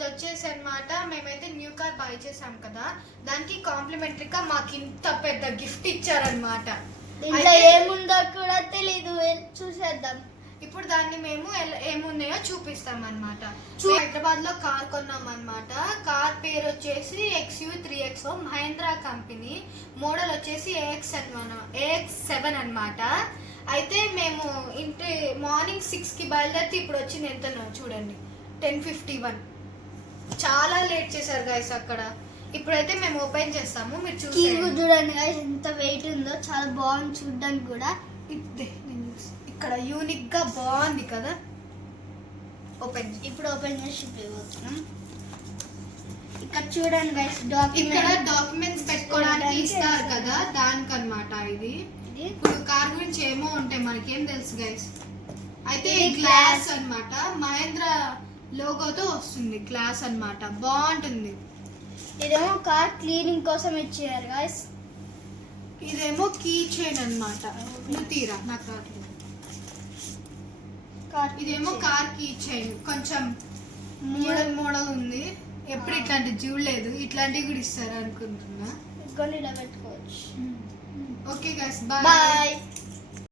రోజు వచ్చేసి అన్నమాట మేమైతే న్యూ కార్ బై చేసాం కదా, దానికి కాంప్లిమెంటరీగా మాకు ఇంత పెద్ద గిఫ్ట్ ఇచ్చారనమాట. దీంట్లో ఏముందో కూడా తెలీదు, చూసేద్దాం. ఇప్పుడు దాన్ని మేము ఏమున్నాయో చూపిస్తాం అనమాట. హైదరాబాద్ లో కార్ కొన్నాం అనమాట. కార్ పేరు వచ్చేసి XU3X మహేంద్రా కంపెనీ, మోడల్ వచ్చేసి AX7 అనమాట. అయితే మేము ఇంటి మార్నింగ్ 6కి బయలుదేరితే ఇప్పుడు వచ్చింది ఎంతనో చూడండి, 10:51. చాలా లేట్ చేశారు గైస్ అక్కడ. ఇప్పుడైతే మేము ఓపెన్ చేస్తాము, మీరు చూడండి గైస్ ఎంత వెయిట్ ఉందో, చాలా బాగుంది చూడడానికి కూడా. ఇక్కడ యూనిక్ గా బాగుంది కదా. ఇప్పుడు ఓపెన్ చేసి చూపిస్తున్నాం. ఇక్కడ చూడండి గైస్, ఇక్కడ డాక్యుమెంట్స్ పెట్టుకోవడానికి ఇస్తారు కదా, దానికన్నమాట ఇది. ఇప్పుడు కార్ గురించి ఏమో ఉంటాయి, మనకేం తెలుసు గైస్. అయితే గ్లాస్ అన్నమాట, మహేంద్ర లోగోతో వస్తుంది గ్లాస్ అన్నమాట, బాగుంటుంది. ఇదేమో కార్ క్లీనింగ్ కోసం ఇచ్చారు గైస్. ఇదేమో కీ చైన్ అన్నమాట. నువ్వు తీరా, నాకు రావట్లేదు. ఇదేమో కార్ కీ చైన్, కొంచెం మోడల్ ఉంది. ఎప్పుడు ఇట్లాంటి చూడలేదు, ఇట్లాంటివి కూడా ఇస్తారు అనుకుంటున్నా. కొన్ని పెట్టుకోవచ్చు. Okay guys, bye.